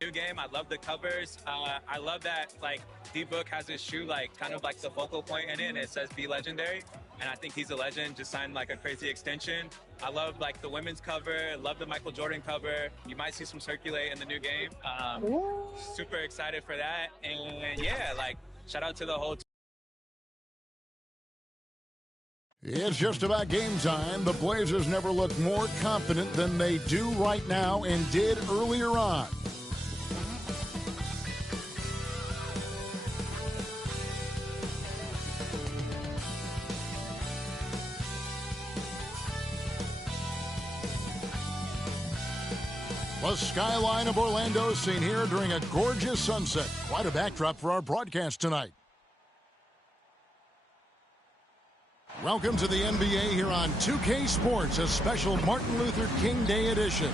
New game. I love the covers. I love that like D-Book has his shoe like kind of like the focal point in it, and it says "Be Legendary," and I think he's a legend. Just signed like a crazy extension. I love like the women's cover. Love the Michael Jordan cover. You might see some circulate in the new game. Super excited for that, and yeah, like shout out to the whole. It's just about game time. The Blazers never looked more confident than they do right now and did earlier on. The skyline of Orlando seen here during a gorgeous sunset. Quite a backdrop for our broadcast tonight. Welcome to the NBA here on 2K Sports, a special Martin Luther King Day edition.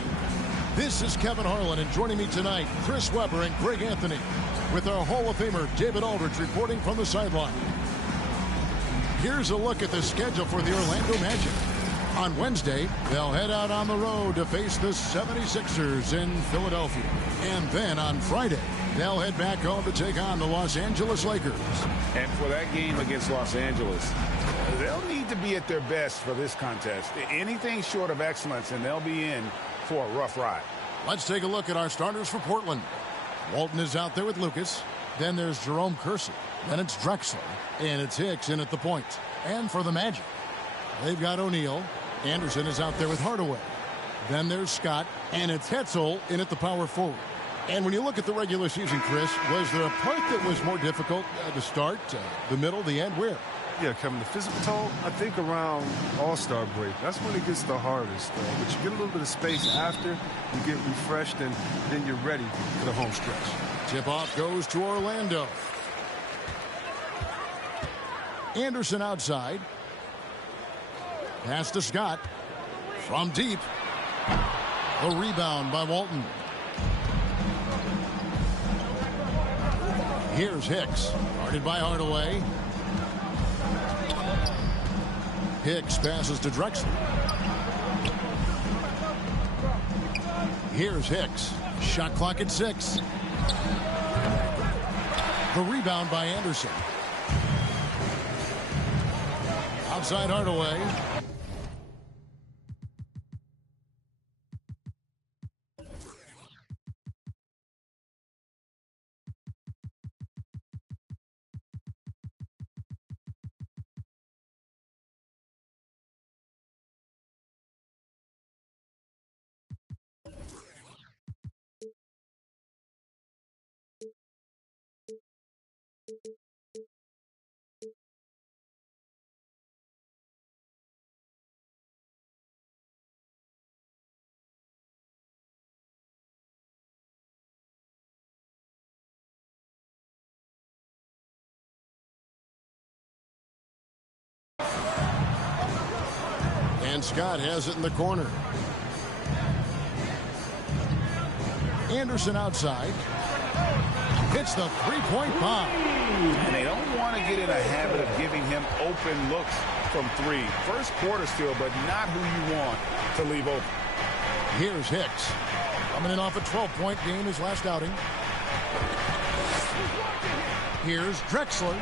This is Kevin Harlan, and joining me tonight, Chris Webber and Greg Anthony, with our Hall of Famer David Aldridge reporting from the sideline. Here's a look at the schedule for the Orlando Magic. On Wednesday, they'll head out on the road to face the 76ers in Philadelphia. And then on Friday, they'll head back home to take on the Los Angeles Lakers. And for that game against Los Angeles, they'll need to be at their best for this contest. Anything short of excellence, and they'll be in for a rough ride. Let's take a look at our starters for Portland. Walton is out there with Lucas. Then there's Jerome Kersey. Then it's Drexler. And it's Hicks in at the point. And for the Magic, they've got O'Neal. Anderson is out there with Hardaway. Then there's Scott, and it's Hetzel in at the power forward. And when you look at the regular season, Chris, was there a part that was more difficult to start, the middle, the end, where? Yeah, Kevin, the physical toll, I think around All-Star break. That's when it gets the hardest. But you get a little bit of space after, you get refreshed, and then you're ready for the home stretch. Tip-off goes to Orlando. Anderson outside. Pass to Scott. From deep. A rebound by Walton. Here's Hicks. Guarded by Hardaway. Hicks passes to Drexler. Here's Hicks. Shot clock at 6. The rebound by Anderson. Outside Hardaway. And Scott has it in the corner. Anderson outside. Hits the three-point bomb. And they don't want to get in a habit of giving him open looks from three. First quarter still, but not who you want to leave open. Here's Hicks. Coming in off a 12-point game his last outing. Here's Drexler.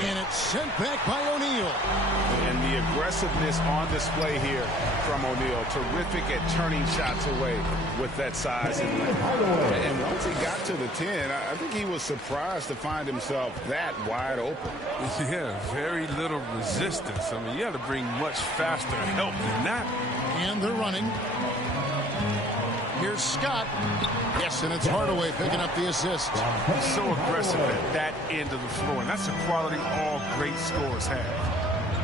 And it's sent back by O'Neal. And the aggressiveness on display here from O'Neal. Terrific at turning shots away with that size and length. And once he got to the 10, I think he was surprised to find himself that wide open. Yeah, very little resistance. I mean, you had to bring much faster help than that. And they're running. Here's Scott. Yes, and it's Hardaway picking up the assist. He's so aggressive at that end of the floor, and that's a quality all great scorers have.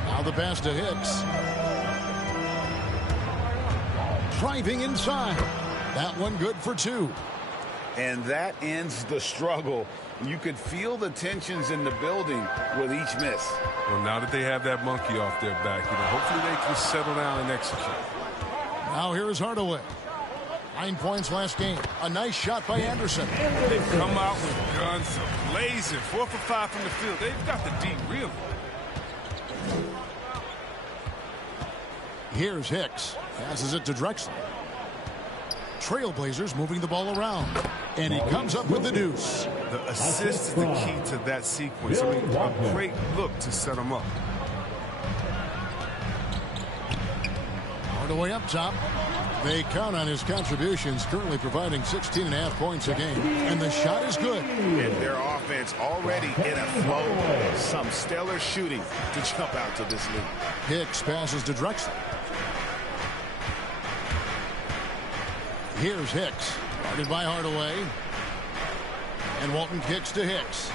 Now the pass to Hicks. Driving inside. That one good for two. And that ends the struggle. You could feel the tensions in the building with each miss. Well, now that they have that monkey off their back, hopefully they can settle down and execute. Now here's Hardaway. 9 points last game. A nice shot by Anderson. They've come out with guns blazing. 4 for 5 from the field. They've got the deep, really. Here's Hicks. Passes it to Drexler. Trailblazers moving the ball around. And he comes up with the deuce. The assist is the key to that sequence. I mean, a great look to set them up. Hardaway up top. They count on his contributions, currently providing 16.5 points a game. And the shot is good. And their offense already in a flow. Some stellar shooting to jump out to this lead. Hicks passes to Drexler. Here's Hicks. Guarded by Hardaway. And Walton kicks to Hicks.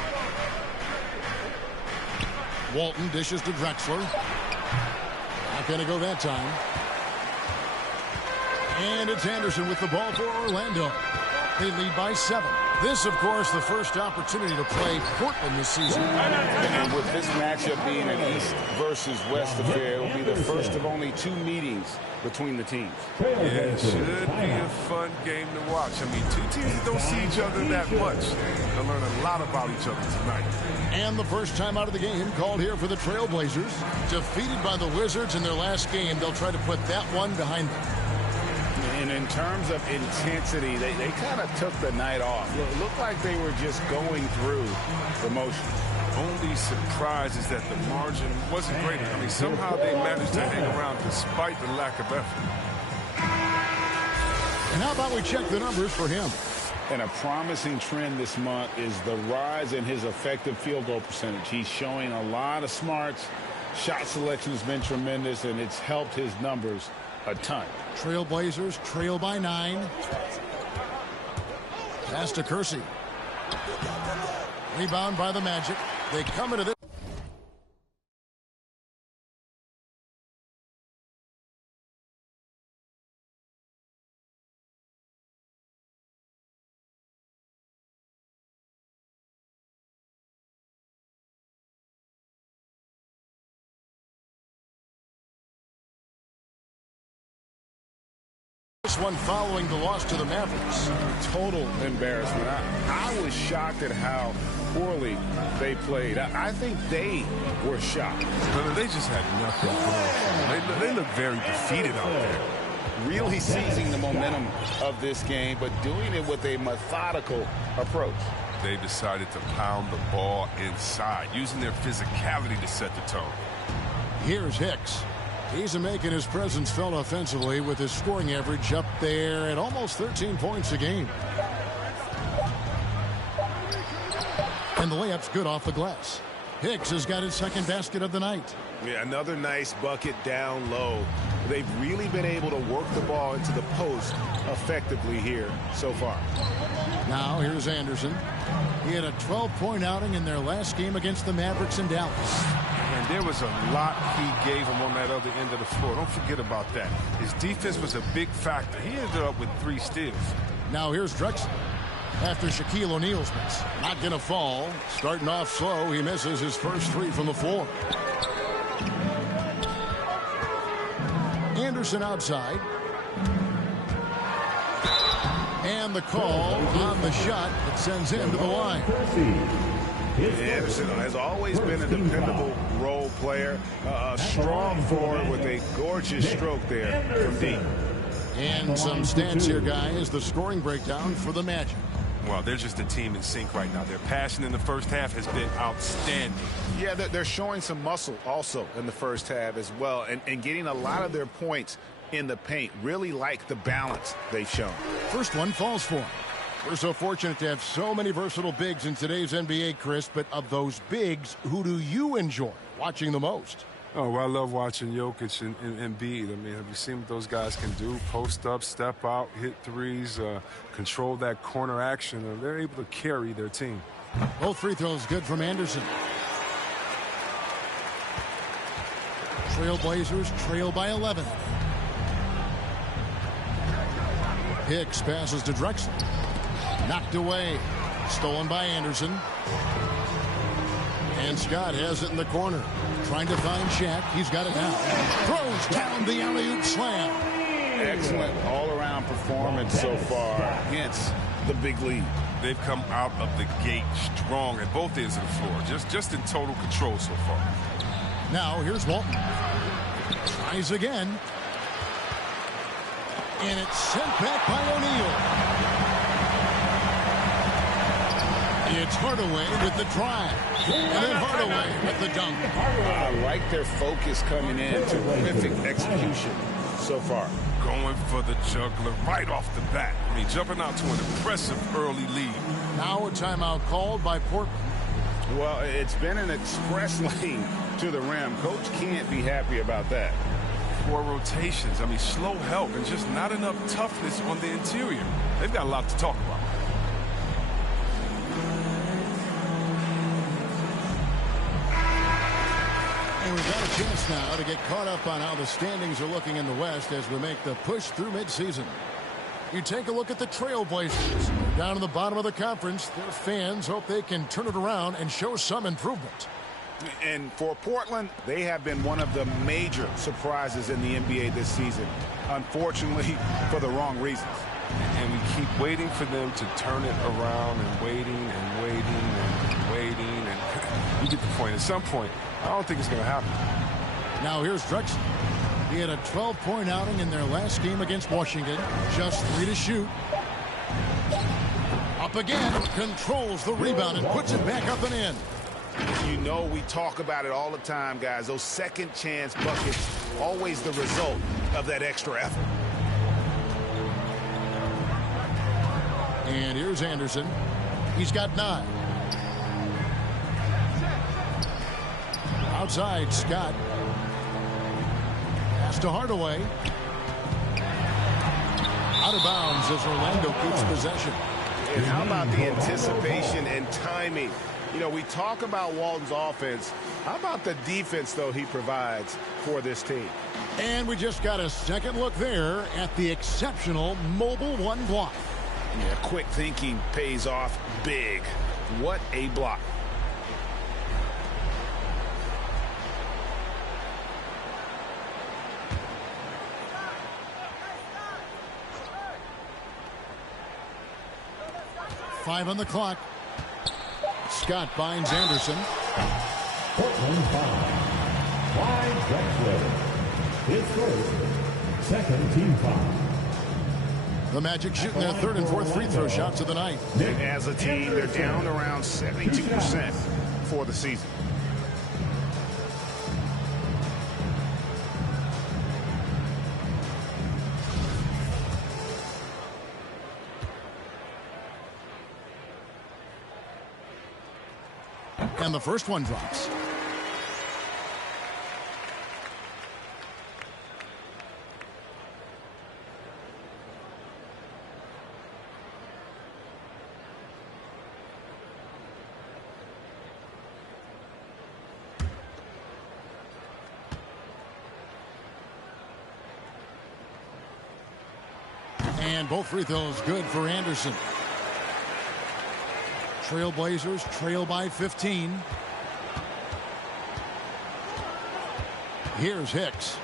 Walton dishes to Drexler. Not going to go that time. And it's Anderson with the ball for Orlando. They lead by 7. This, of course, the first opportunity to play Portland this season. And with this matchup being an East versus West affair, it will be the first of only 2 meetings between the teams. Yeah, it should be a fun game to watch. I mean, 2 teams that don't see each other that much. They'll learn a lot about each other tonight. And the first time out of the game called here for the Trailblazers. Defeated by the Wizards in their last game, they'll try to put that one behind them. And in terms of intensity, they kind of took the night off. It looked like they were just going through the motions. Only surprise is that the margin wasn't great. I mean, somehow they managed to hang around despite the lack of effort. And how about we check the numbers for him? And a promising trend this month is the rise in his effective field goal percentage. He's showing a lot of smarts. Shot selection has been tremendous, and it's helped his numbers a ton. Trailblazers trail by 9. Pass to Kersey. Rebound by the Magic. They come into this. This one following the loss to the Mavericks. Total embarrassment. I was shocked at how poorly they played. I think they were shocked. But they just had nothing going for them. They look very defeated out there. Really seizing the momentum of this game, but doing it with a methodical approach. They decided to pound the ball inside, using their physicality to set the tone. Here's Hicks. He's making his presence felt offensively with his scoring average up there at almost 13 points a game. And the layup's good off the glass. Hicks has got his second basket of the night. Yeah, another nice bucket down low. They've really been able to work the ball into the post effectively here so far. Now here's Anderson. He had a 12-point outing in their last game against the Mavericks in Dallas. And there was a lot he gave him on that other end of the floor. Don't forget about that. His defense was a big factor. He ended up with 3 steals. Now here's Drexler. After Shaquille O'Neal's miss. Not going to fall. Starting off slow, he misses his first 3 from the floor. Anderson outside. And the call on the shot that sends him to the line. Anderson has always been a dependable role player, a strong forward with a gorgeous stroke there from deep. And some stats here, guys. The scoring breakdown for the Magic. Well, they're just a team in sync right now. Their passion in the first half has been outstanding. Yeah, they're showing some muscle also in the first half as well, and getting a lot of their points in the paint. Really like the balance they've shown. First one falls for him. We're so fortunate to have so many versatile bigs in today's NBA, Chris, but of those bigs, who do you enjoy watching the most? Oh, well, I love watching Jokic and Embiid. I mean, have you seen what those guys can do? Post up, step out, hit threes, control that corner action. They're able to carry their team. Both free throws good from Anderson. Trailblazers trail by 11. Hicks passes to Drexler. Knocked away. Stolen by Anderson. And Scott has it in the corner. Trying to find Shaq. He's got it now. Throws down the alley-oop slam. Excellent all-around performance so far against the big lead. They've come out of the gate strong at both ends of the floor. Just in total control so far. Now here's Walton. Tries again. And it's sent back by O'Neal. It's Hardaway with the drive. And then Hardaway with the dunk. I like their focus coming in. Terrific execution so far. Going for the juggler right off the bat. I mean, jumping out to an impressive early lead. Now a timeout called by Portland. Well, it's been an express lane to the rim. Coach can't be happy about that. 4 rotations. I mean, slow help and just not enough toughness on the interior. They've got a lot to talk about. And we've got a chance now to get caught up on how the standings are looking in the West as we make the push through midseason. You take a look at the Trailblazers. Down in the bottom of the conference, their fans hope they can turn it around and show some improvement. And for Portland, they have been one of the major surprises in the NBA this season. Unfortunately, for the wrong reasons. And we keep waiting for them to turn it around and waiting and waiting and waiting. And you get the point. At some point, I don't think it's going to happen. Now here's Drexler. He had a 12-point outing in their last game against Washington. Just 3 to shoot. Up again. Controls the rebound and puts it back up and in. You know we talk about it all the time, guys. Those second chance buckets, always the result of that extra effort. And here's Anderson. He's got 9. Outside, Scott. Pass to Hardaway. Out of bounds as Orlando keeps possession. And how about the anticipation and timing? You know, we talk about Walton's offense. How about the defense, though, he provides for this team? And we just got a second look there at the exceptional mobile 1 block. Yeah, quick thinking pays off big. What a block. Five on the clock. Scott binds Anderson. Portland foul. Clyde Drexler. His first, second team foul. The Magic shooting their 3rd and 4th free throw shots of the night. As a team, they're down around 72% for the season. And the first one drops. And both free throws good for Anderson. Trailblazers trail by 15. Here's Hicks.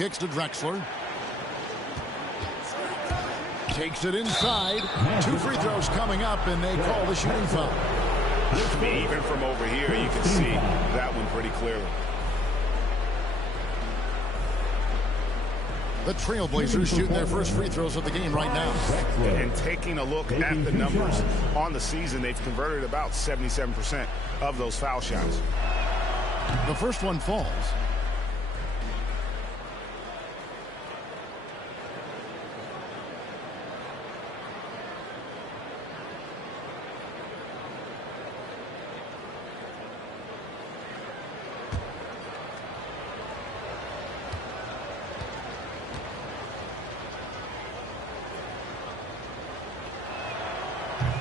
kicks to Drexler. Takes it inside. 2 free throws coming up, and they call the shooting foul. I mean, even from over here, you can see that one pretty clearly. The Trailblazers shooting their first free throws of the game right now. And taking a look at the numbers on the season, they've converted about 77% of those foul shots. The first one falls.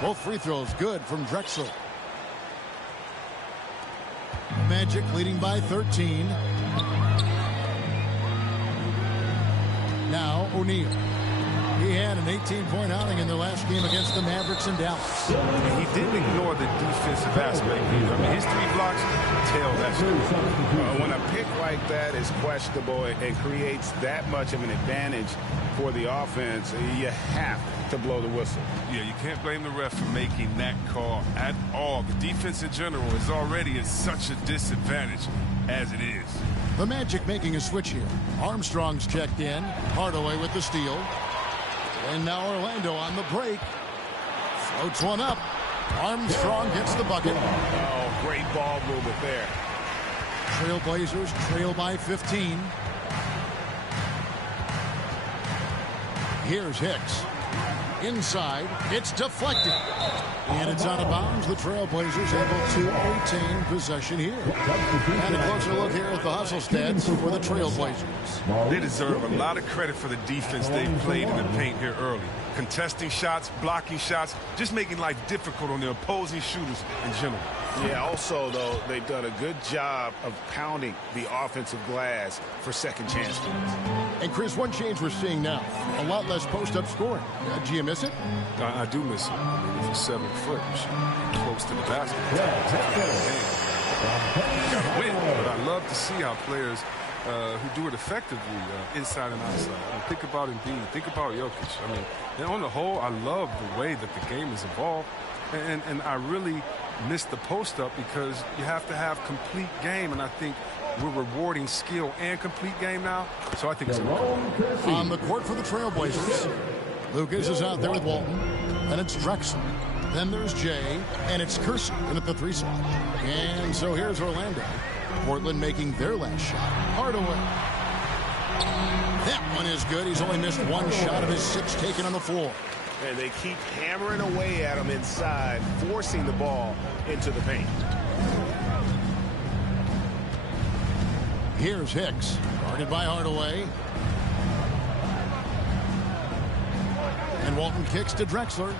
Both free throws good from Drexler. Magic leading by 13. Now O'Neal. He had an 18-point outing in their last game against the Mavericks in Dallas. And he didn't ignore the defensive aspect either. I mean, his 3 blocks tell that story. When a pick like that is questionable and creates that much of an advantage for the offense, you have to blow the whistle. Yeah, you can't blame the ref for making that call at all. The defense in general is already at such a disadvantage as it is. The Magic making a switch here. Armstrong's checked in. Hardaway with the steal. And now Orlando on the break. Floats one up. Armstrong gets the bucket. Oh, great ball movement there. Trailblazers trail by 15. Here's Hicks. Inside. It's deflected. And it's out of bounds. The Trailblazers able to retain possession here. And a closer look here at the hustle stats for the Trailblazers. They deserve a lot of credit for the defense they've played in the paint here early. Contesting shots, blocking shots, just making life difficult on the opposing shooters in general. Yeah, also, though, they've done a good job of pounding the offensive glass for second chance points. And, Chris, one change we're seeing now, a lot less post-up scoring. Do you miss it? I do miss it. I mean, if you're 7 foot, you should be close to the basket. You got to win, but I love to see how players who do it effectively inside and outside. I mean, think about Embiid. Think about Jokic. I mean, and on the whole, I love the way that the game has evolved. And I really miss the post-up because you have to have complete game, and I think we're rewarding skill and complete game now, so I think it's important. On the court for the Trailblazers, Lucas is out there with Walton, and it's Drexler. Then there's Jay, and it's Kersey in at the 3 spot. And so here's Orlando. Portland making their last shot. Hardaway. That one is good. He's only missed 1 shot of his 6 taken on the floor. And they keep hammering away at him inside, forcing the ball into the paint. Here's Hicks, guarded by Hardaway. And Walton kicks to Drexler.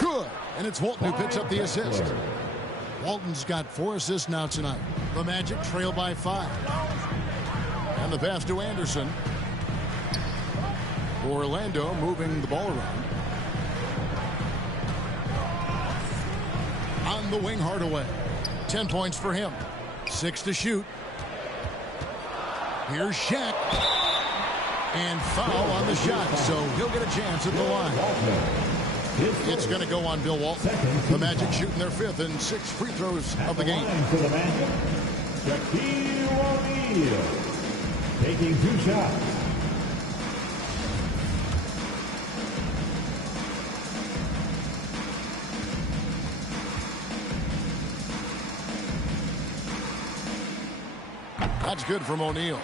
Good. And it's Walton who picks up the assist. Walton's got 4 assists now tonight. The Magic trail by 5. And the pass to Anderson. Orlando moving the ball around. On the wing, Hardaway. 10 points for him. 6 to shoot. Here's Shaq. And foul on the shot, so he'll get a chance at the line. It's going to go on Bill Walton. The Magic shooting their 5th and 6 free throws of the game. Shaquille O'Neal taking 2 shots. That's good from O'Neal.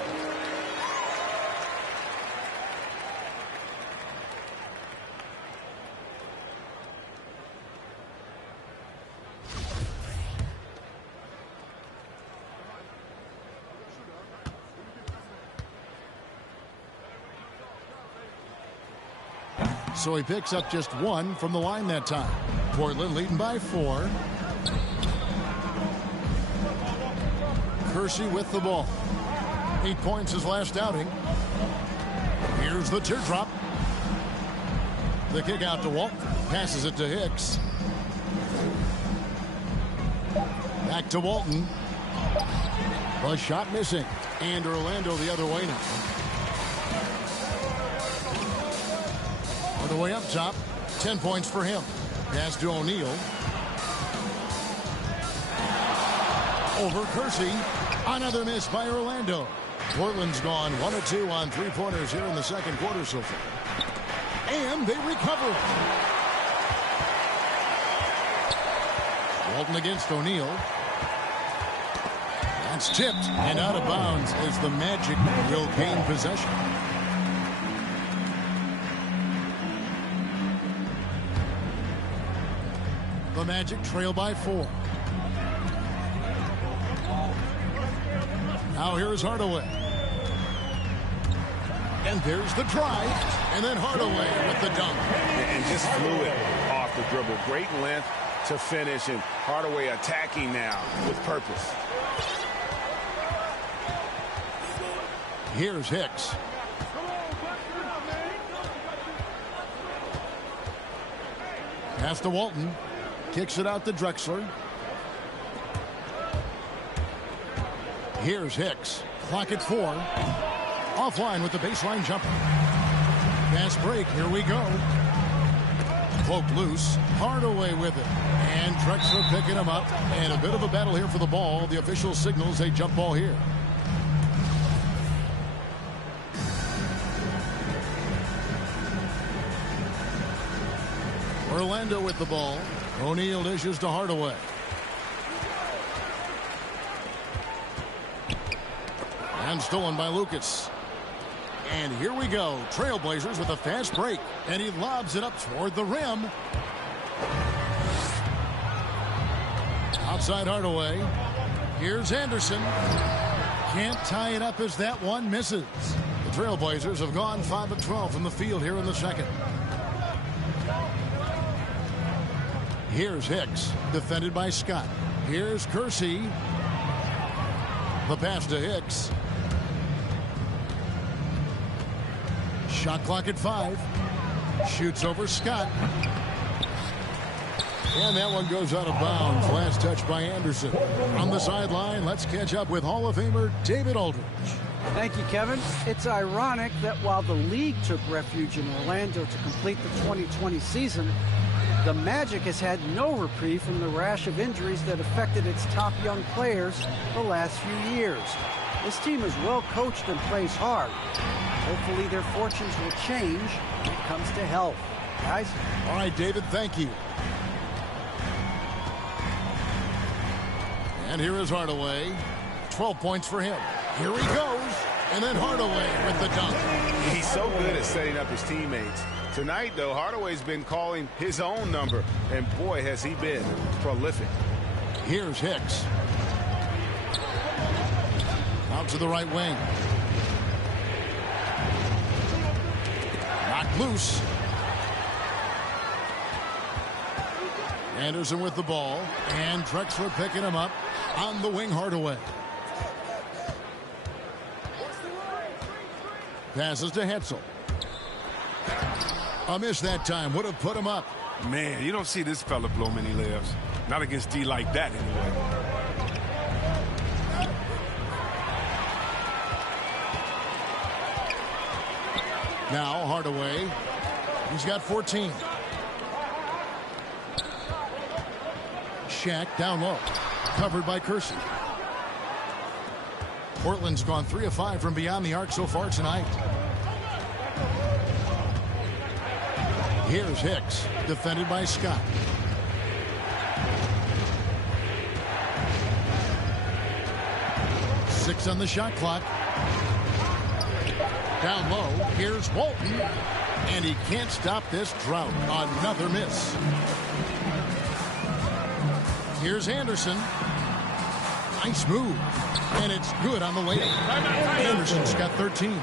So he picks up just 1 from the line that time. Portland leading by 4. Kersey with the ball. 8 points his last outing. Here's the teardrop. The kick out to Walton. Passes it to Hicks. Back to Walton. The shot missing. And Orlando the other way now. On the way up top. 10 points for him. Pass to O'Neal. Over Kersey. Another miss by Orlando. Portland's gone 1 of 2 on three-pointers here in the second quarter so far. And they recover it. Walton against O'Neal. That's tipped and out of bounds as the Magic will gain possession. The Magic trail by 4. Now here's Hardaway. And there's the drive. And then Hardaway with the dunk. And just fluid off the dribble. Great length to finish. And Hardaway attacking now with purpose. Here's Hicks. Pass to Walton. Kicks it out to Drexler. Here's Hicks. Clock at 4. Offline with the baseline jumper. Fast break. Here we go. Cloak loose. Hardaway with it. And Drexler picking him up. And a bit of a battle here for the ball. The official signals a jump ball here. Orlando with the ball. O'Neal dishes to Hardaway. And stolen by Lucas. And here we go. Trailblazers with a fast break. And he lobs it up toward the rim. Outside Hardaway. Here's Anderson. Can't tie it up as that one misses. The Trailblazers have gone 5 of 12 from the field here in the second. Here's Hicks, defended by Scott. Here's Kersey. The pass to Hicks. Shot clock at 5. Shoots over Scott. And that one goes out of bounds. Last touch by Anderson. On the sideline, let's catch up with Hall of Famer David Aldridge. Thank you, Kevin. It's ironic that while the league took refuge in Orlando to complete the 2020 season, the Magic has had no reprieve from the rash of injuries that affected its top young players the last few years. This team is well coached and plays hard. Hopefully their fortunes will change when it comes to health. Guys? All right, David, thank you. And here is Hardaway. 12 points for him. Here he goes. And then Hardaway with the dunk. He's so good at setting up his teammates. Tonight, though, Hardaway's been calling his own number. And boy, has he been prolific. Here's Hicks. Out to the right wing. Knocked loose. Anderson with the ball. And Drexler picking him up on the wing. Hardaway. Passes to Hetzel. A miss that time. Would have put him up. Man, you don't see this fella blow many layups. Not against D like that, anyway. Now Hardaway. He's got 14. Shaq down low. Covered by Kersey. Portland's gone 3 of 5 from beyond the arc so far tonight. Here's Hicks, defended by Scott. Six on the shot clock. Down low, here's Walton. And he can't stop this drought. Another miss. Here's Anderson. Nice move. And it's good on the layup. Anderson's got 13.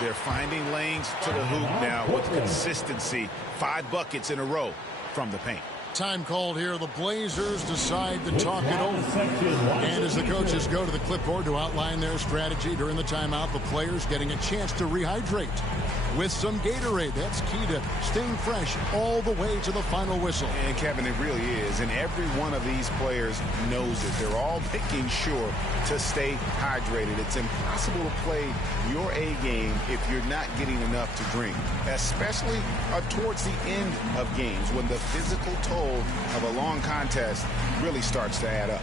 They're finding lanes to the hoop now with consistency. 5 buckets in a row from the paint. Time called here. The Blazers decide to talk it over. And as the coaches go to the clipboard to outline their strategy during the timeout, the players getting a chance to rehydrate with some Gatorade. That's key to staying fresh all the way to the final whistle. And Kevin, it really is. And every one of these players knows it. They're all making sure to stay hydrated. It's impossible to play your A game if you're not getting enough to drink, especially towards the end of games when the physical toll of a long contest really starts to add up.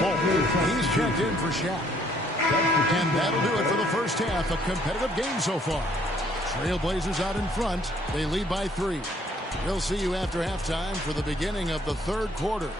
He's checked in for Shaq. And that'll do it for the first half. A competitive game so far. Trailblazers out in front. They lead by 3. We'll see you after halftime for the beginning of the third quarter.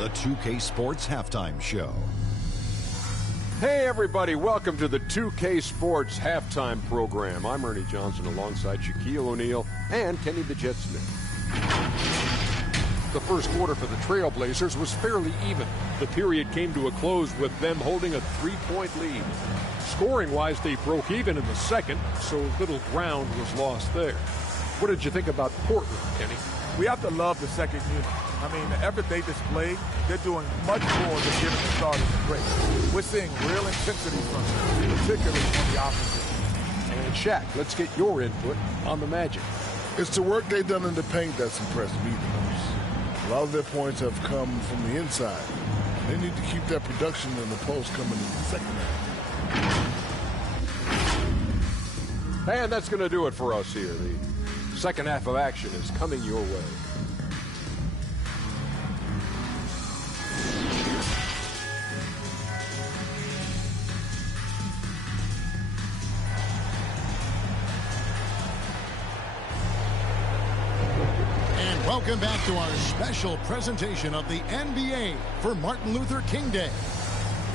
the 2K Sports Halftime Show. Hey everybody, welcome to the 2K Sports Halftime Program. I'm Ernie Johnson alongside Shaquille O'Neal and Kenny the Jet Smith. The first quarter for the Trailblazers was fairly even. The period came to a close with them holding a 3-point lead. Scoring-wise, they broke even in the second, so little ground was lost there. What did you think about Portland, Kenny? We have to love the second unit. I mean, the effort they displayed, they're doing much more than giving the starters a break. We're seeing real intensity from them, particularly on the offensive. And Shaq, let's get your input on the Magic. It's the work they've done in the paint that's impressed me the most. A lot of their points have come from the inside. They need to keep that production in the post coming in the second half. And that's going to do it for us here. The second half of action is coming your way. Welcome back to our special presentation of the NBA for Martin Luther King Day.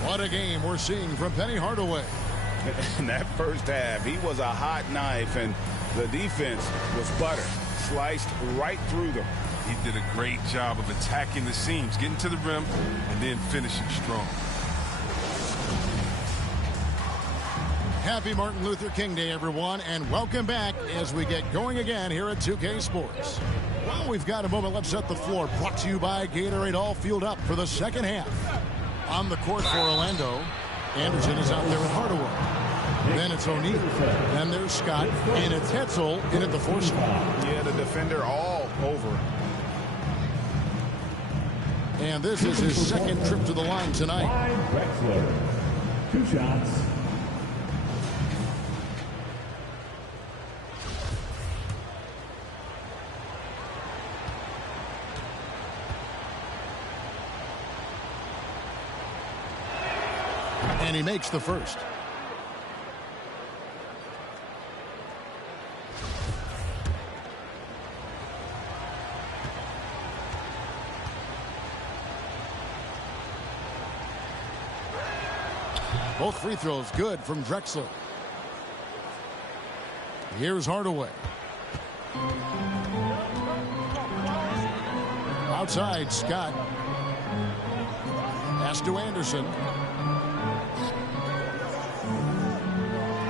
What a game we're seeing from Penny Hardaway. In that first half, he was a hot knife, and the defense was butter, sliced right through them. He did a great job of attacking the seams, getting to the rim, and then finishing strong. Happy Martin Luther King Day, everyone, and welcome back as we get going again here at 2K Sports. Well, we've got a moment. Let's set the floor. Brought to you by Gatorade, all fueled up for the second half. On the court for Orlando, Anderson is out there with Hardaway. Then it's O'Neal. Then there's Scott. And it's Hetzel in at the 4 spot. Yeah, the defender all over. And this is his second trip to the line tonight. Drexler. 2 shots. And he makes the first. Both free throws good from Drexler. Here's Hardaway. Outside, Scott. Pass to Anderson.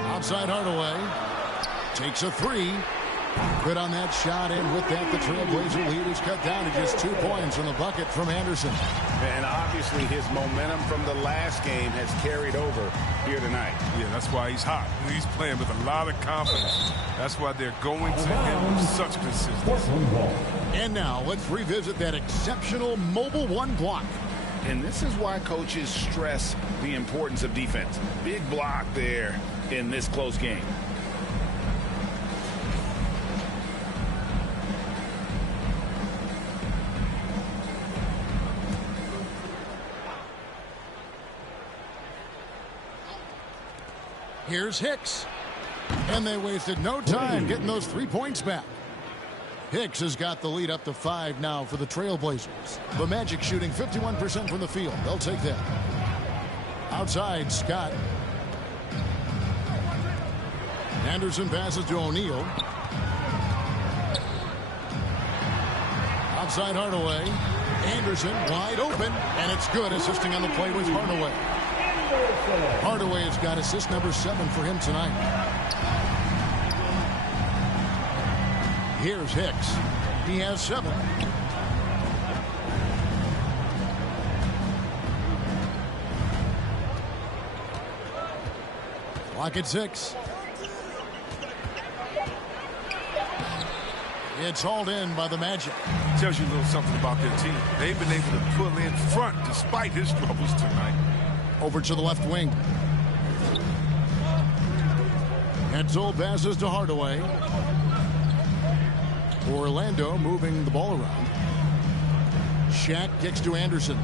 Outside Hardaway. Takes a 3. Good on that shot, and with that, the Trailblazer lead is cut down to just 2 points in the bucket from Anderson. And obviously his momentum from the last game has carried over here tonight. Yeah, that's why he's hot. He's playing with a lot of confidence. That's why they're going to him with such consistency. And now let's revisit that exceptional Mobile One block. And this is why coaches stress the importance of defense. Big block there in this close game. Here's Hicks. And they wasted no time getting those 3 points back. Hicks has got the lead up to 5 now for the Trailblazers. The Magic shooting 51% from the field. They'll take that. Outside, Scott. Anderson passes to O'Neal. Outside Hardaway. Anderson wide open, and it's good, assisting on the play with Hardaway. Hardaway has got assist number 7 for him tonight. Here's Hicks. He has 7. Clock at 6. It's hauled in by the Magic. Tells you a little something about their team. They've been able to pull in front despite his troubles tonight. Over to the left wing. Hetzel passes to Hardaway. Orlando moving the ball around. Shaq kicks to Anderson.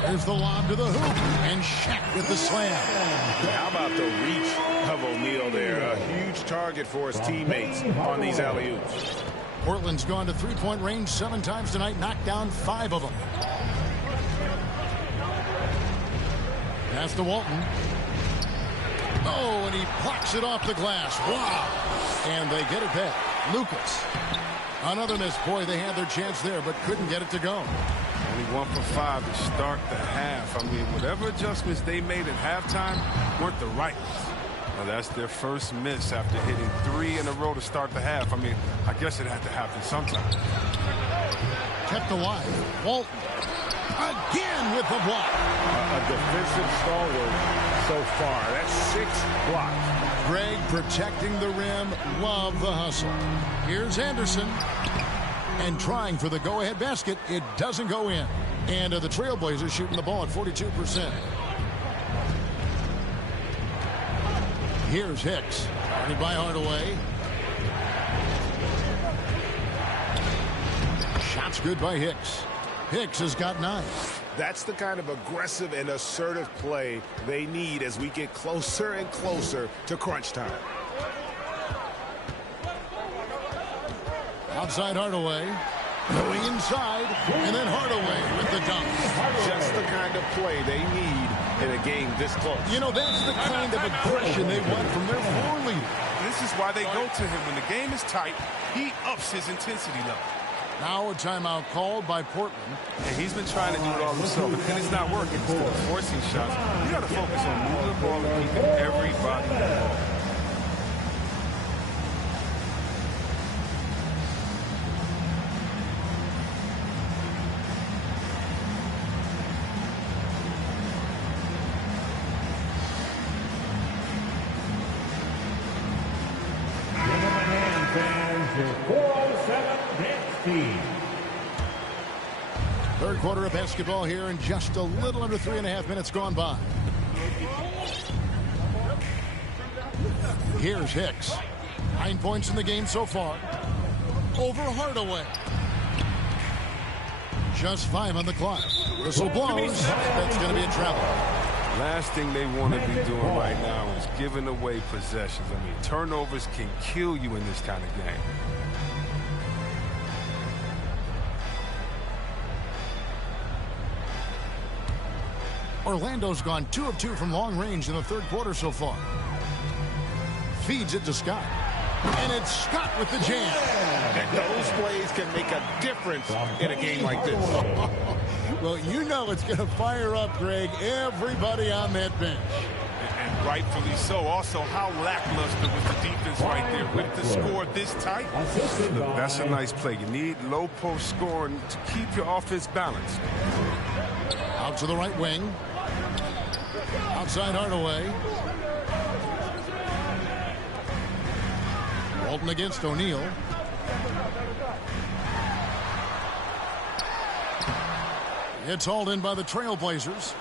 There's the lob to the hoop. And Shaq with the slam. How about the reach of O'Neal there? A huge target for his teammates on these alley-oops. Portland's gone to 3-point range 7 times tonight. Knocked down 5 of them. Pass to Walton. Oh, and he blocks it off the glass. Wow. And they get it back. Lucas. Another miss. Boy, they had their chance there, but couldn't get it to go. Only 1 for 5 to start the half. I mean, whatever adjustments they made at halftime weren't the right ones. Now, that's their first miss after hitting 3 in a row to start the half. I mean, I guess it had to happen sometime. Kept alive. Walton. Again with the block. A defensive stalwart so far. That's 6 blocks. Greg protecting the rim. Love the hustle. Here's Anderson. And trying for the go-ahead basket. It doesn't go in. And the Trailblazers shooting the ball at 42%. Here's Hicks. Guarded by Hardaway. Shots good by Hicks. Hicks has got 9. That's the kind of aggressive and assertive play they need as we get closer and closer to crunch time. Outside Hardaway. Going inside. And then Hardaway with the dunk. Just the kind of play they need in a game this close. You know, that's the kind of aggression they want from their floor leader. This is why they go to him. When the game is tight, he ups his intensity level. Now a timeout called by Portland. And he's been trying to do it all himself, and it's not working. Instead of forcing shots, you got to focus on moving the ball and keeping everybody involved. Third quarter of basketball here, and just a little under 3.5 minutes gone by. Here's Hicks. 9 points in the game so far. Over Hardaway. Just 5 on the clock. Whistle blows. That's going to be a travel. Last thing they want to be doing right now is giving away possessions. I mean, turnovers can kill you in this kind of game. Orlando's gone 2 of 2 from long range in the third quarter so far. Feeds it to Scott. And it's Scott with the jam. And those plays can make a difference in a game like this. Well, you know it's going to fire up, Greg, everybody on that bench. And rightfully so. Also, how lackluster was the defense right there with the score this tight. Look, that's a nice play. You need low post scoring to keep your offense balanced. Out to the right wing. Outside Hardaway. Walton against O'Neal. It's hauled in by the Trailblazers.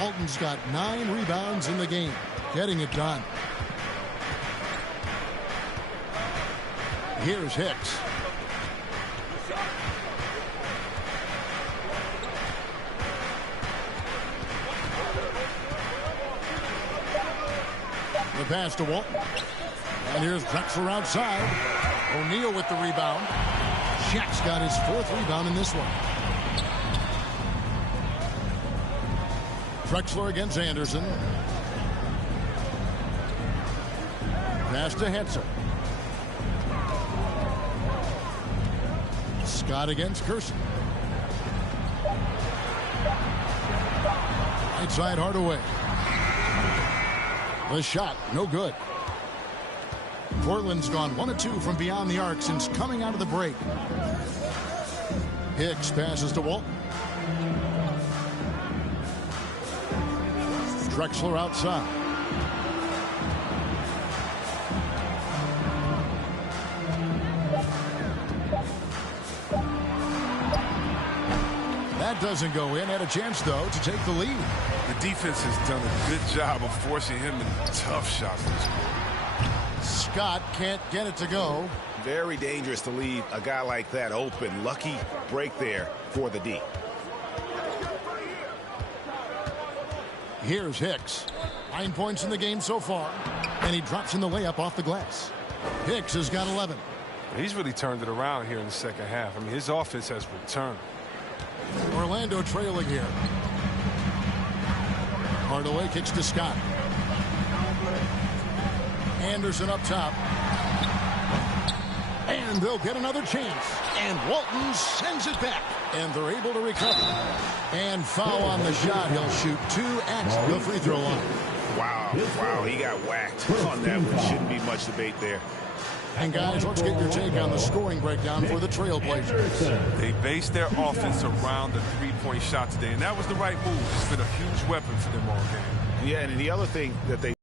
Walton's got 9 rebounds in the game. Getting it done. Here's Hicks. The pass to Walton. And here's Drexler outside. O'Neal with the rebound. Shaq's got his 4th rebound in this one. Drexler against Anderson. Pass to Hetzer. Scott against Curson. Right side Hardaway. The shot, no good. Portland's gone 1 of 2 from beyond the arc since coming out of the break. Hicks passes to Walton. Drexler outside. That doesn't go in. Had a chance, though, to take the lead. The defense has done a good job of forcing him into tough shots. Scott can't get it to go. Very dangerous to leave a guy like that open. Lucky break there for the D. Here's Hicks. 9 points in the game so far. And he drops in the layup off the glass. Hicks has got 11. He's really turned it around here in the second half. I mean, his offense has returned. Orlando trailing here. Hardaway kicks to Scott. Anderson up top. And they'll get another chance. And Walton sends it back. And they're able to recover. And foul on the shot. He'll shoot 2 at the free throw line. Wow, he got whacked on that one. Shouldn't be much debate there. And guys, let's get your take on the scoring breakdown for the Trailblazers. They based their offense around the three-point shot today, and that was the right move. It's been a huge weapon for them all game. Yeah, and the other thing that they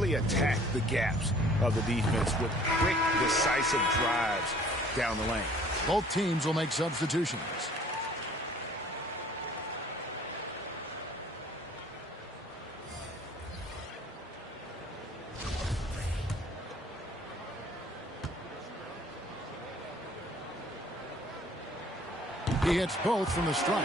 really attack the gaps of the defense with quick, decisive drives down the lane. Both teams will make substitutions. He hits both from the strike.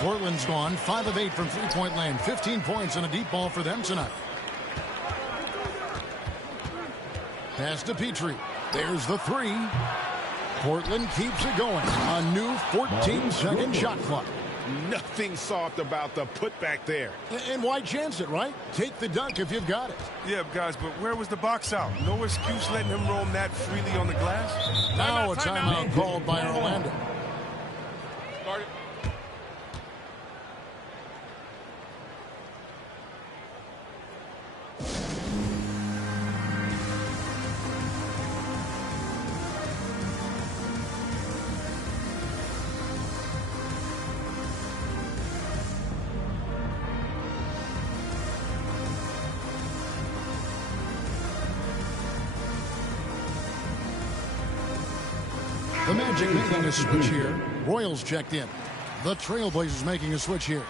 Portland's gone 5 of 8 from three-point land. 15 points and a deep ball for them tonight. Pass to Petrie. There's the 3. Portland keeps it going. A new 14-second shot clock. Nothing soft about the putback there. And why chance it, right? Take the dunk if you've got it. Yeah, guys, but where was the box out? No excuse letting him roam that freely on the glass. Now a timeout called by Orlando. Start it. The Magic making a switch here. Royals checked in. The Trailblazers making a switch here.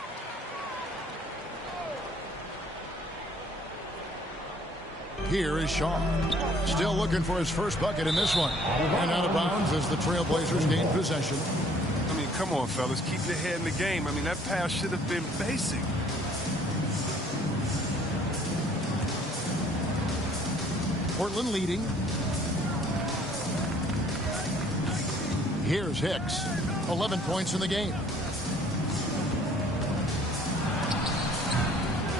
Here is Shaw. Still looking for his first bucket in this one. And out of bounds as the Trailblazers gain possession. I mean, come on, fellas. Keep your head in the game. I mean, that pass should have been basic. Portland leading. Here's Hicks. 11 points in the game.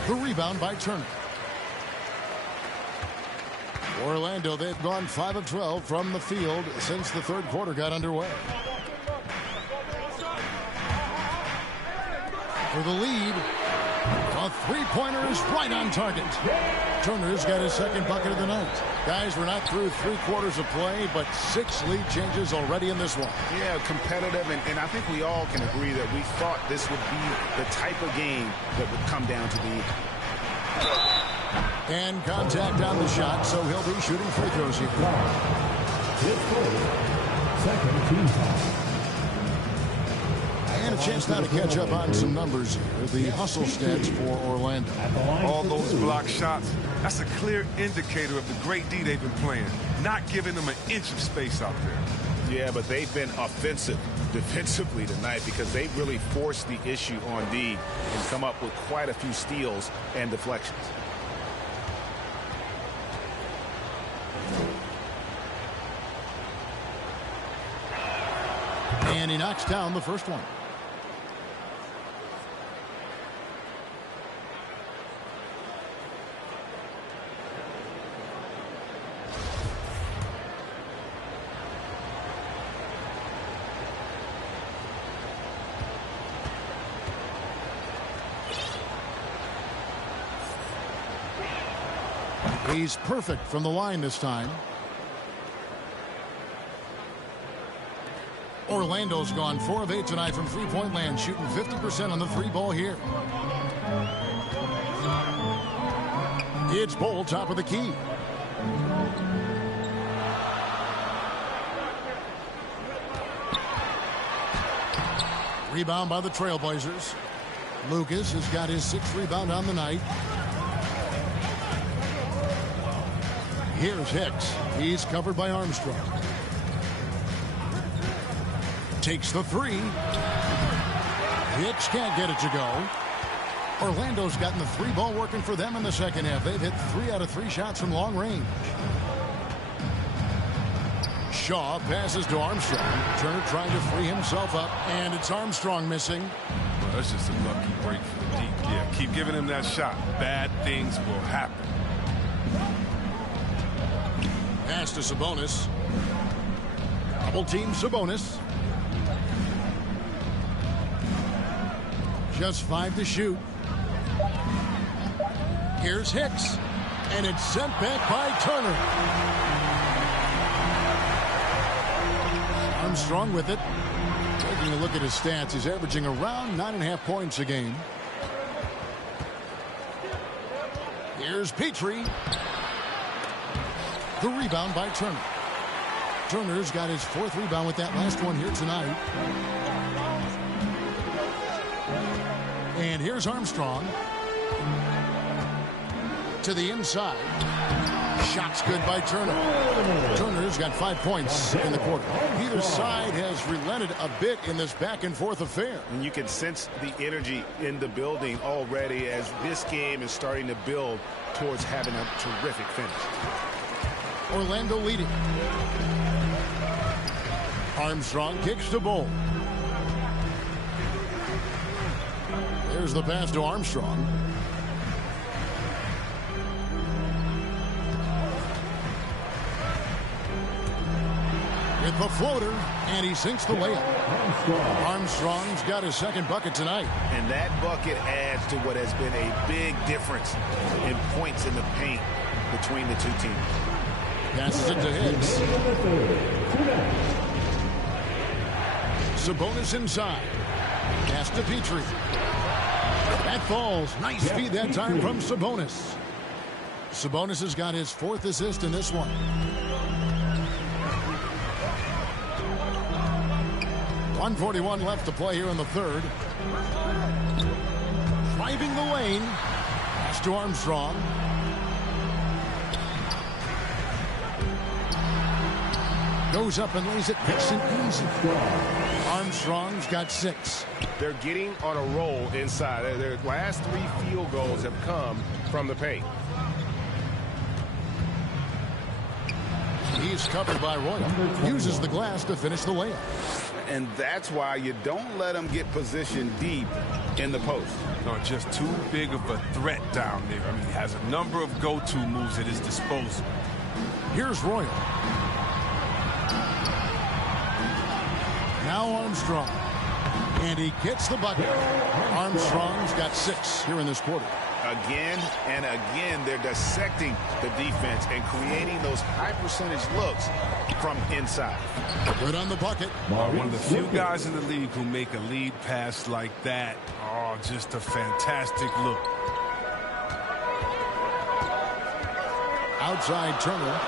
The rebound by Turner. Orlando, they've gone 5 of 12 from the field since the third quarter got underway. For the lead, a three-pointer is right on target. Turner's got his second bucket of the night. Guys, we're not through 3 quarters of play, but 6 lead changes already in this one. Yeah, competitive, and I think we all can agree that we thought this would be the type of game that would come down to the end. And contact on the shot, so he'll be shooting free throws here. Second team foul. And a chance now to catch up on some numbers here. The hustle stats for Orlando. All those block shots, that's a clear indicator of the great D they've been playing. Not giving them an inch of space out there. Yeah, but they've been offensive defensively tonight because they really forced the issue on D and come up with quite a few steals and deflections. And he knocks down the first one. He's perfect from the line this time. Orlando's gone 4 of 8 tonight from three-point land, shooting 50% on the 3-ball here. It's Bol, top of the key. Rebound by the Trailblazers. Lucas has got his 6th rebound on the night. Here's Hicks. He's covered by Armstrong. Takes the 3. Hicks can't get it to go. Orlando's gotten the 3-ball working for them in the second half. They've hit 3 out of 3 shots from long range. Shaw passes to Armstrong. Turner trying to free himself up, and it's Armstrong missing. Well, that's just a lucky break for the deep. Yeah, keep giving him that shot. Bad things will happen. Pass to Sabonis. Double team Sabonis. Just 5 to shoot. Here's Hicks. And it's sent back by Turner. Armstrong with it. Taking a look at his stats, he's averaging around 9.5 points a game. Here's Petrie. The rebound by Turner. Turner's got his 4th rebound with that last one here tonight. And here's Armstrong. To the inside. Shot's good by Turner. Turner's got 5 points in the quarter. Either side has relented a bit in this back-and-forth affair. And you can sense the energy in the building already as this game is starting to build towards having a terrific finish. Orlando leading. Armstrong kicks to Bol. There's the pass to Armstrong. With the floater, and he sinks the layup. Armstrong's got his 2nd bucket tonight. And that bucket adds to what has been a big difference in points in the paint between the two teams. Passes it to Hicks. Sabonis inside. Pass to Petrie. That falls. Nice feed that time from Sabonis. Sabonis has got his 4th assist in this one. 1:41 left to play here in the 3rd. Driving the lane. Pass to Armstrong. Goes up and lays it nice and easy. Armstrong's got 6. They're getting on a roll inside. Their last 3 field goals have come from the paint. He's covered by Royal. Uses the glass to finish the layup. And that's why you don't let him get positioned deep in the post. No, just too big of a threat down there. I mean, he has a number of go-to moves at his disposal. Here's Royal. Now Armstrong. And he gets the bucket. Armstrong's got 6 here in this quarter. Again and again, they're dissecting the defense and creating those high-percentage looks from inside. Good on the bucket. One of the few guys in the league who make a lead pass like that. Oh, just a fantastic look. Outside Turner.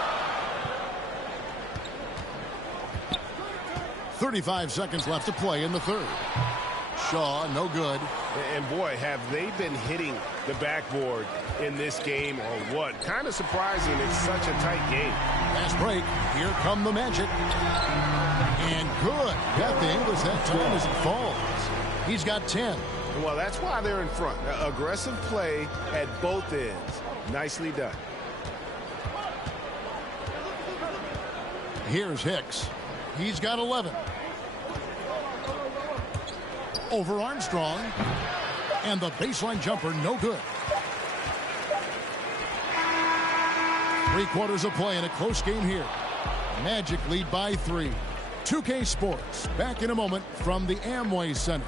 35 seconds left to play in the 3rd. Shaw, no good. And boy, have they been hitting the backboard in this game or what? Kind of surprising. It's such a tight game. Fast break. Here come the Magic. And good. Got the English that time as it falls. He's got 10. Well, that's why they're in front. Aggressive play at both ends. Nicely done. Here's Hicks. He's got 11. Over Armstrong. And the baseline jumper, no good. 3 quarters of play in a close game here. Magic lead by 3. 2K Sports, back in a moment from the Amway Center.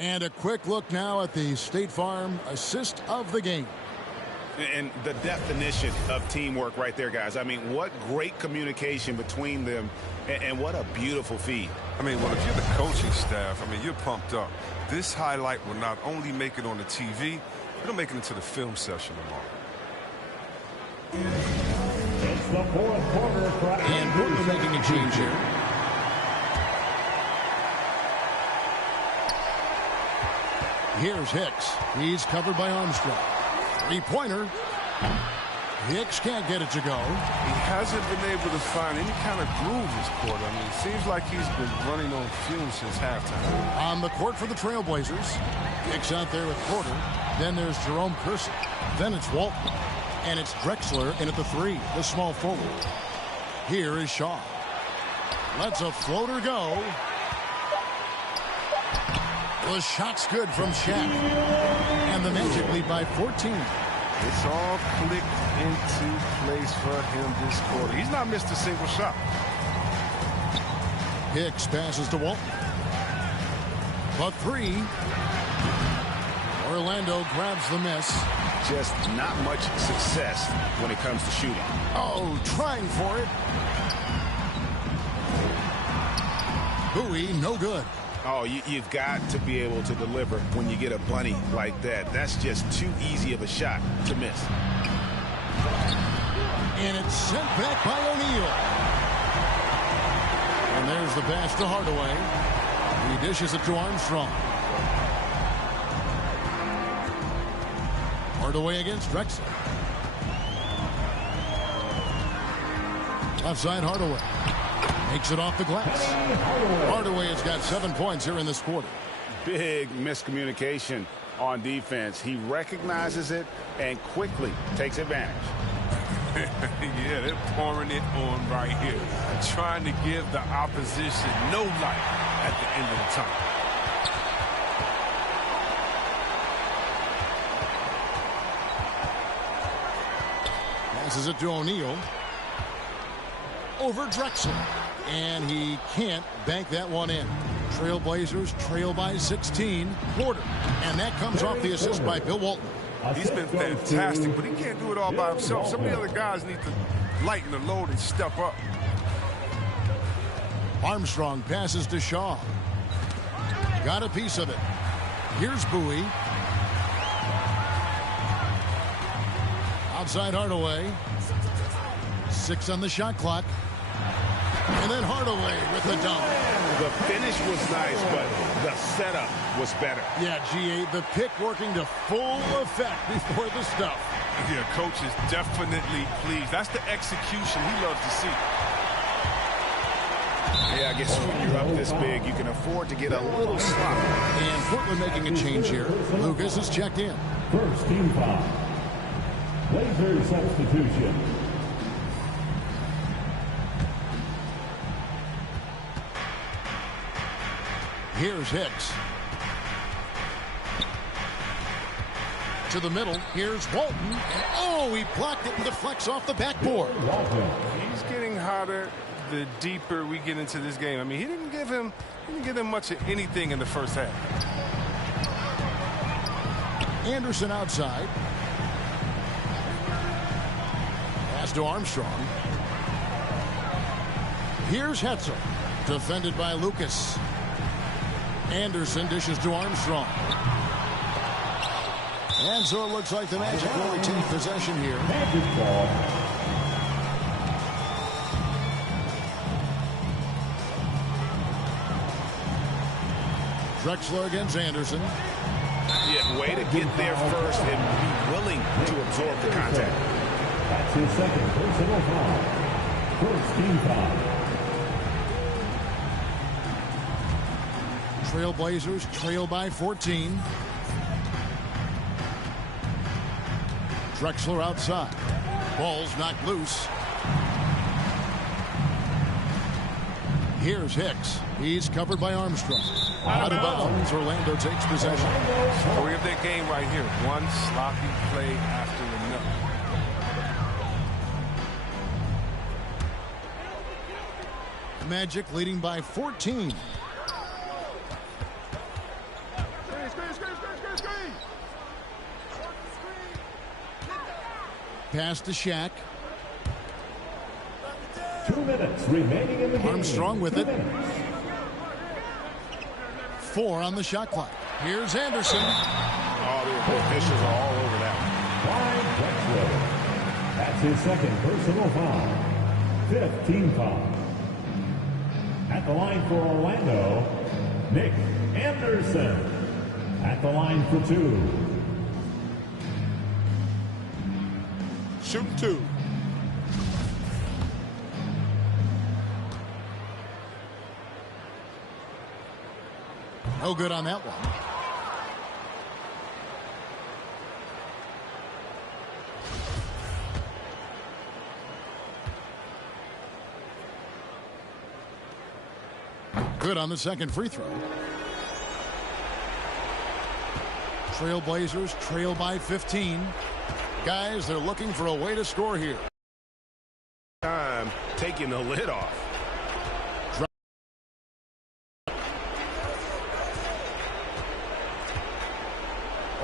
And a quick look now at the State Farm assist of the game. And the definition of teamwork right there, guys. I mean, what great communication between them, and what a beautiful feed. I mean, well, if you're the coaching staff, I mean, you're pumped up. This highlight will not only make it on the TV, it'll make it into the film session tomorrow. It's the 4th quarter. And Portland making a change here. Here's Hicks. He's covered by Armstrong. Three-pointer. Hicks can't get it to go. He hasn't been able to find any kind of groove this quarter. I mean, it seems like he's been running on fumes since halftime. On the court for the Trailblazers. Hicks out there with Porter. Then there's Jerome Kersey. Then it's Walton. And it's Drexler in at the 3, the small forward. Here is Shaw. Lets a floater go. The shot's good from Shaq. And the Magic lead by 14. It's all clicked into place for him this quarter. He's not missed a single shot. Hicks passes to Walton. The 3. Orlando grabs the miss. Just not much success when it comes to shooting. Oh, trying for it. Bowie, no good. Oh, you've got to be able to deliver when you get a bunny like that. That's just too easy of a shot to miss. And it's sent back by O'Neal. And there's the pass to Hardaway. He dishes it to Armstrong. Hardaway against Drexler. Left side Hardaway. Makes it off the glass. Hardaway has got 7 points here in this quarter. Big miscommunication on defense. He recognizes it and quickly takes advantage. Yeah, they're pouring it on right here. Trying to give the opposition no life at the end of the tunnel. Passes it to O'Neal. Over Drexler. And he can't bank that one in. Trailblazers trail by 16. Porter. And that comes off the assist by Bill Walton. He's been fantastic, but he can't do it all by himself. Some of the other guys need to lighten the load and step up. Armstrong passes to Shaw. Got a piece of it. Here's Bowie. Outside Hardaway. 6 on the shot clock. And then Hardaway with the dunk. The finish was nice, but the setup was better. Yeah, GA, the pick working to full effect before the stuff. Yeah, coach is definitely pleased. That's the execution he loves to see. Yeah, I guess when you're up this big, you can afford to get a little sloppy. And Portland making a change here. Lucas is checked in. First team foul. Blazers substitution. Here's Hicks. To the middle. Here's Walton. And oh, he blocked it and deflects off the backboard. He's getting hotter the deeper we get into this game. I mean, he didn't give him much of anything in the first half. Anderson outside. Pass to Armstrong. Here's Hetzel. Defended by Lucas. Anderson dishes to Armstrong. And so it looks like the Magic will retain possession here. Magic ball. Drexler against Anderson. Yeah, way to get there first and be willing to absorb the contact. That's his second personal foul. First team foul. Trailblazers trail by 14. Drexler outside. Ball's knocked loose. Here's Hicks. He's covered by Armstrong. Out of bounds. Orlando takes possession. Story of their game right here. One sloppy play after another. Magic leading by 14. Pass to Shaq. 2 minutes remaining in the game. Armstrong with it. 4 on the shot clock. Here's Anderson. Oh, the officials are all over that one. That's his second personal foul. 5th team foul. At the line for Orlando, Nick Anderson. at the line for two. Shooting two. No good on that one. Good on the second free throw. Trailblazers trail by 15. Guys, they're looking for a way to score here. Time taking the lid off.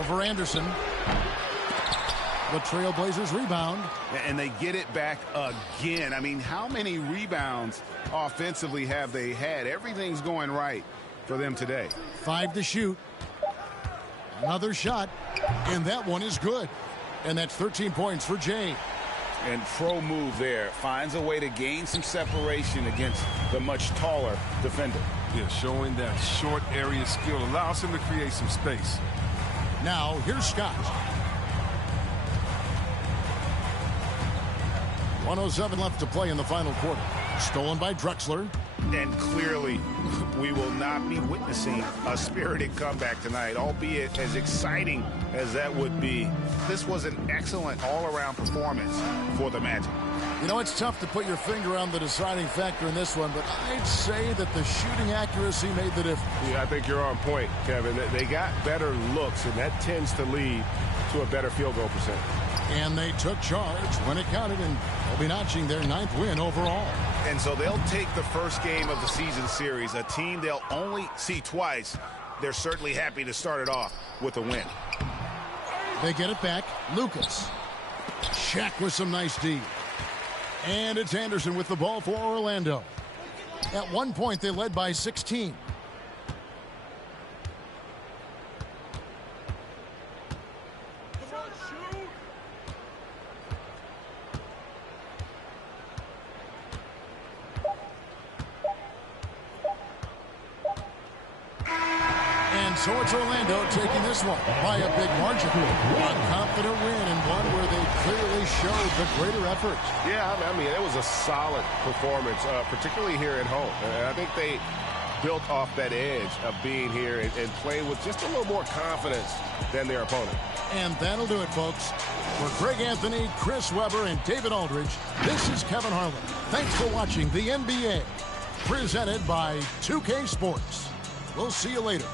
Over Anderson. The Trailblazers rebound. And they get it back again. I mean, how many rebounds offensively have they had? Everything's going right for them today. 5 to shoot. Another shot. And that one is good. And that's 13 points for Jay. And pro move there. Finds a way to gain some separation against the much taller defender. Yeah, showing that short area skill allows him to create some space. Now, here's Scott. 1:07 left to play in the final quarter. Stolen by Drexler. And clearly, we will not be witnessing a spirited comeback tonight, albeit as exciting as that would be. This was an excellent all-around performance for the Magic. You know, it's tough to put your finger on the deciding factor in this one, but I'd say that the shooting accuracy made the difference. Yeah, I think you're on point, Kevin. They got better looks, and that tends to lead to a better field goal percentage. And they took charge when it counted, and they'll be notching their 9th win overall. And so they'll take the first game of the season series, a team they'll only see twice. They're certainly happy to start it off with a win. They get it back. Lucas. Shaq with some nice D. And it's Anderson with the ball for Orlando. At one point, they led by 16. So it's Orlando taking this one by a big margin. A confident win and one where they clearly showed the greater effort. Yeah, I mean, it was a solid performance, particularly here at home. I think they built off that edge of being here and playing with just a little more confidence than their opponent. And that'll do it, folks. For Greg Anthony, Chris Webber, and David Aldridge, this is Kevin Harlan. Thanks for watching the NBA, presented by 2K Sports. We'll see you later.